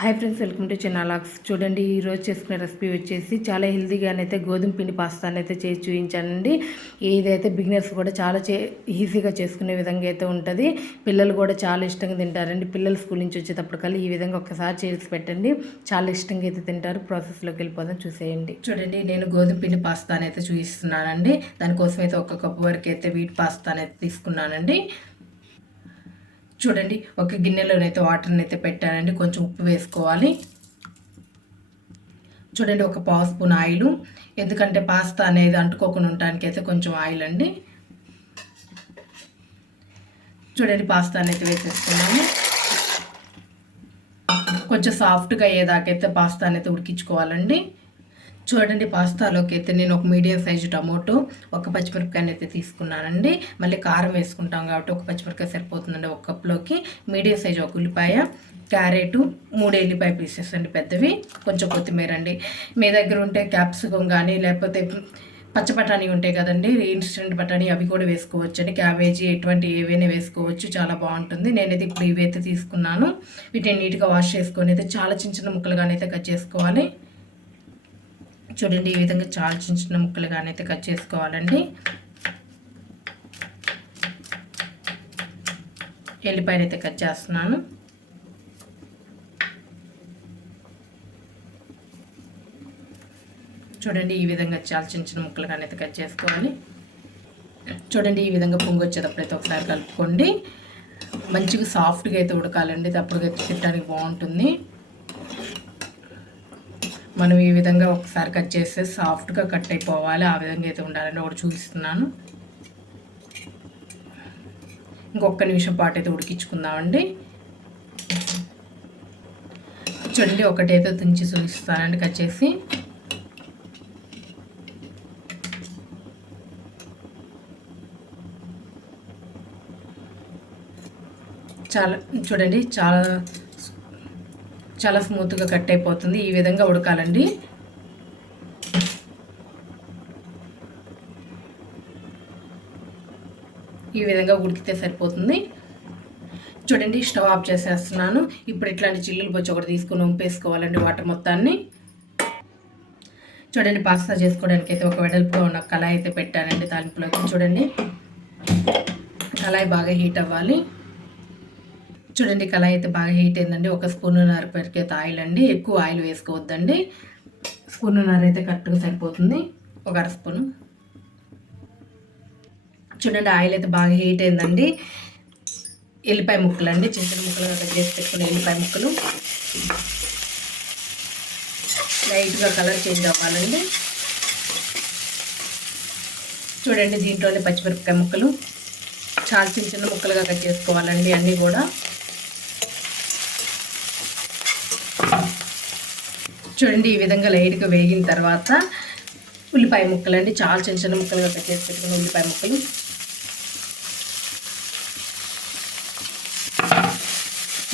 Hi friends welcome to చిన్నాలాక్స్ చూడండి ఈరోజు చేసుకునే రెసిపీ వచ్చేసి చాలా హెల్తీగానైతే గోధుమ పిండి పాస్తాని అయితే చేసి చూపించానండి. ఇదైతే బిగినర్స్ కూడా చాలా చే ఈజీగా చేసుకునే విధంగా అయితే ఉంటుంది. పిల్లలు కూడా చాలా ఇష్టంగా తింటారండి. పిల్లలు స్కూల్ నుంచి వచ్చేటప్పటికల్లా ఈ విధంగా ఒకసారి చేసి పెట్టండి. చాలా ఇష్టంగా అయితే తింటారు. ప్రాసెస్లోకి వెళ్ళిపోదాం చూసేయండి. చూడండి నేను గోధుమ పిండి పాస్తాని అయితే చూపిస్తున్నానండి. దానికోసం అయితే ఒక కప్పు వరకు అయితే వీట్ పాస్తాని అయితే తీసుకున్నానండి. చూడండి ఒక గిన్నెలోనైతే వాటర్ని అయితే పెట్టానండి కొంచెం ఉప్పు వేసుకోవాలి. చూడండి ఒక పావు స్పూన్ ఆయిల్. ఎందుకంటే పాస్తా అనేది అంటుకోకుండా ఉండటానికి అయితే కొంచెం ఆయిల్ అండి. చూడండి పాస్తా అనేది వేసేసుకున్నాము. కొంచెం సాఫ్ట్గా అయ్యేదాకైతే పాస్తా అనేది ఉడికించుకోవాలండి. చూడండి పాస్తాలోకి అయితే నేను ఒక మీడియం సైజు టమోటో ఒక పచ్చిమిరపకాయని అయితే తీసుకున్నానండి. మళ్ళీ కారం వేసుకుంటాం కాబట్టి ఒక పచ్చిమిరపకాయ సరిపోతుందండి ఒక కప్లోకి మీడియం సైజు ఒక ఉల్లిపాయ క్యారెట్ మూడు ఎల్లిపాయ పీసెస్ అండి పెద్దవి. కొంచెం కొత్తిమీర అండి. మీ దగ్గర ఉంటే క్యాప్సికం కానీ లేకపోతే పచ్చ బఠానీ ఉంటాయి కదండి ఇన్స్టెంట్ బఠానీ అవి కూడా వేసుకోవచ్చు అండి క్యాబేజీ ఎటువంటి ఏవైనా వేసుకోవచ్చు చాలా బాగుంటుంది. నేనైతే ఇప్పుడు ఇవైతే తీసుకున్నాను. వీటిని నీట్గా వాష్ చేసుకొని అయితే చాలా చిన్న చిన్న ముక్కలుగానైతే కట్ చేసుకోవాలి. చూడండి ఈ విధంగా చాలా చిన్న చిన్న ముక్కలుగానైతే అయితే కట్ చేసుకోవాలండి. ఎల్లిపాయలు అయితే కట్ చేస్తున్నాను. చూడండి ఈ విధంగా చాలా చిన్న చిన్న ముక్కలుగానైతే అయితే కట్ చేసుకోవాలి. చూడండి ఈ విధంగా పొంగి అయితే ఒకసారి కలుపుకోండి. మంచిగా సాఫ్ట్గా అయితే ఉడకాలండి. అప్పుడు తిట్టడానికి బాగుంటుంది. మనం ఈ విధంగా ఒకసారి కట్ చేస్తే సాఫ్ట్గా కట్ అయిపోవాలి. ఆ విధంగా అయితే ఉండాలని ఒకటి చూపిస్తున్నాను. ఇంకొక నిమిషం పాటు అయితే ఉడికించుకుందామండి. చూడండి ఒకటైతే తుంచి చూపిస్తానండి కట్ చేసి. చాలా చూడండి చాలా చాలా స్మూత్గా కట్ అయిపోతుంది. ఈ విధంగా ఉడకాలండి. ఈ విధంగా ఉడికితే సరిపోతుంది. చూడండి స్టవ్ ఆఫ్ చేసేస్తున్నాను. ఇప్పుడు ఇట్లాంటి చిల్లులు బొచ్చి ఒకటి తీసుకుని వంపేసుకోవాలండి వాటర్ మొత్తాన్ని. చూడండి పాస్తా చేసుకోవడానికి అయితే ఒక వెడల్పుగా ఉన్న కళాయి అయితే పెట్టానండి తాలింపులోకి. చూడండి కళాయి బాగా హీట్ అవ్వాలి. చూడండి కళాయి అయితే బాగా హీట్ అయిందండి. ఒక స్పూన్ నరపరికి ఆయిల్ అండి ఎక్కువ ఆయిల్ వేసుకోవద్దండి. స్పూన్నర అయితే కరెక్ట్గా సరిపోతుంది. ఒక అర స్పూను. చూడండి ఆయిల్ అయితే బాగా హీట్ అయిందండి. ఎల్లిపాయ ముక్కలు అండి చిన్న చిన్న ముక్కలు కట్ చేసి పెట్టుకున్న ఎల్లిపాయ ముక్కలు. లైట్గా కలర్ చేంజ్ అవ్వాలండి. చూడండి దీంట్లోనే పచ్చిమిరపకాయ ముక్కలు. చాలా చిన్న చిన్న ముక్కలుగా కట్ చేసుకోవాలండి అన్నీ కూడా. చూడండి ఈ విధంగా లైట్గా వేగిన తర్వాత ఉల్లిపాయ ముక్కలు అండి. చాలా చిన్న చిన్న ముక్కలుగా కట్ చేసి పెట్టుకున్న ఉల్లిపాయ ముక్కలు.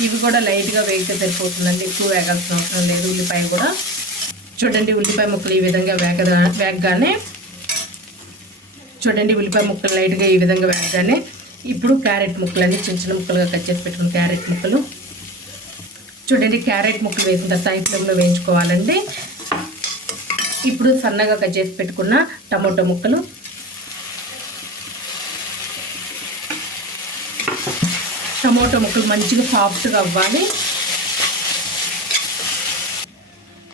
ఇవి కూడా లైట్గా వేగితే సరిపోతుందండి. ఎక్కువ వేగాల్సిన అవసరం లేదు ఉల్లిపాయ కూడా. చూడండి ఉల్లిపాయ ముక్కలు ఈ విధంగా వేగ వేగగానే. చూడండి ఉల్లిపాయ ముక్కలు లైట్గా ఈ విధంగా వేగగానే. ఇప్పుడు క్యారెట్ ముక్కలు అండి. చిన్న చిన్న ముక్కలుగా కట్ చేసి పెట్టుకున్న క్యారెట్ ముక్కలు. చూడండి క్యారెట్ ముక్కలు వేసిన తర్వాత హై ఫ్లేమ్లో వేయించుకోవాలండి. ఇప్పుడు సన్నగా కట్ చేసి పెట్టుకున్న టమాటో ముక్కలు. టమాటో ముక్కలు మంచిగా సాఫ్ట్గా అవ్వాలి.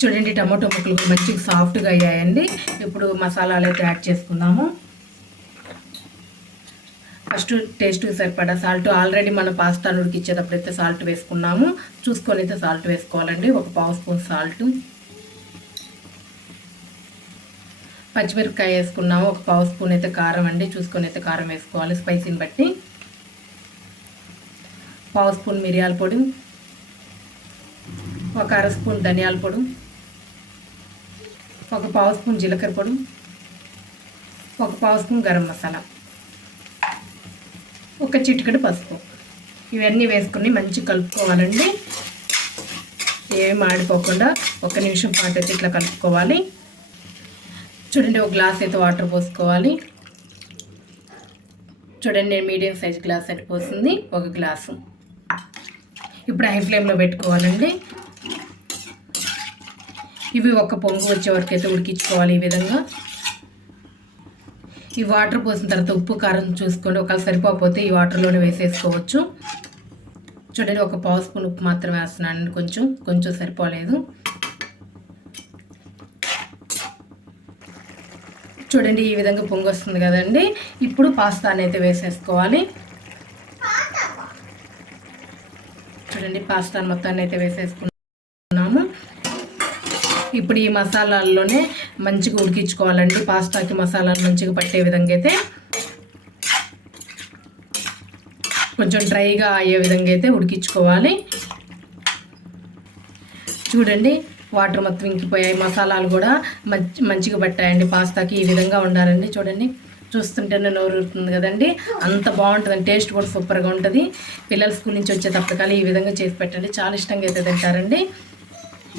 చూడండి టమాటో ముక్కలు మంచిగా సాఫ్ట్గా అయ్యాయండి. ఇప్పుడు మసాలాలు అయితే యాడ్ చేసుకుందాము. ఫస్ట్ టేస్ట్ సరిపడా సాల్ట్. ఆల్రెడీ మనం పాస్తా ఉడికిచ్చేటప్పుడు అయితే సాల్ట్ వేసుకున్నాము. చూసుకొని అయితే సాల్ట్ వేసుకోవాలండి. ఒక పావు స్పూన్ సాల్ట్. పచ్చిమిరపకాయ వేసుకున్నాము. ఒక పావు స్పూన్ అయితే కారం అండి. చూసుకొని అయితే కారం వేసుకోవాలి. స్పైసీని బట్టి. పావు స్పూన్ మిరియాల పొడి. ఒక అర స్పూన్ ధనియాల పొడి. ఒక పావు స్పూన్ జీలకర్ర పొడి. ఒక పావు స్పూన్ గరం మసాలా. ఒక చిటికెడు పసుపు. ఇవన్నీ వేసుకుని మంచిగా కలుపుకోవాలండి. ఏమి మాడిపోకుండా ఒక నిమిషం పాటు అయితే ఇట్లా కలుపుకోవాలి. చూడండి ఒక గ్లాస్ అయితే వాటర్ పోసుకోవాలి. చూడండి నేను మీడియం సైజ్ గ్లాస్ అయితే పోసింది ఒక గ్లాసు. ఇప్పుడు హై ఫ్లేమ్లో పెట్టుకోవాలండి. ఇవి ఒక పొంగు వచ్చే వరకు అయితే ఉడికించుకోవాలి ఈ విధంగా. ఈ వాటర్ పోసిన తర్వాత ఉప్పు కారం చూసుకోండి ఒకవేళ సరిపోకపోతే ఈ వాటర్లోనే వేసేసుకోవచ్చు. చూడండి ఒక పావు స్పూన్ ఉప్పు మాత్రమే వేస్తున్నాను కొంచెం కొంచెం సరిపోలేదు. చూడండి ఈ విధంగా పొంగు వస్తుంది కదండి. ఇప్పుడు పాస్తాని అయితే వేసేసుకోవాలి. చూడండి పాస్తాను మొత్తాన్ని అయితే వేసేసుకున్నాము ఇప్పుడు ఈ మసాలాల్లోనే మంచిగా ఉడికించుకోవాలండి. పాస్తాకి మసాలాలు మంచిగా పట్టే విధంగా అయితే కొంచెం డ్రైగా అయ్యే విధంగా అయితే ఉడికించుకోవాలి. చూడండి వాటర్ మొత్తం ఇంకిపోయాయి. మసాలాలు కూడా మంచి మంచిగా పట్టాయండి. పాస్తాకి ఈ విధంగా ఉండాలండి. చూడండి చూస్తుంటేనే నోరు ఊరుతుంది కదండి. అంత బాగుంటుంది టేస్ట్ కూడా సూపర్గా ఉంటుంది. పిల్లలు స్కూల్ నుంచి వచ్చే తప్పకాలి ఈ విధంగా చేసి పెట్టండి. చాలా ఇష్టంగా అయితే తింటారండి.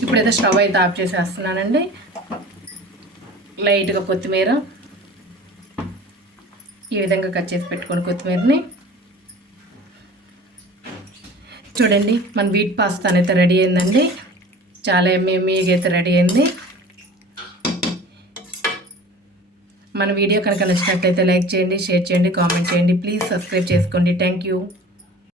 ఇప్పుడైతే స్టవ్ అయితే ఆఫ్ చేసేస్తున్నానండి. లైట్గా కొత్తిమీర ఈ విధంగా కట్ చేసి పెట్టుకోండి కొత్తిమీరని. చూడండి మన వీట్ పాస్తా అయితే రెడీ అయిందండి. చాలా ఎమ్మీగా అయితే రెడీ అయింది. మన వీడియో కనుక నచ్చినట్లయితే లైక్ చేయండి షేర్ చేయండి కామెంట్ చేయండి. ప్లీజ్ సబ్స్క్రైబ్ చేసుకోండి. Thank you.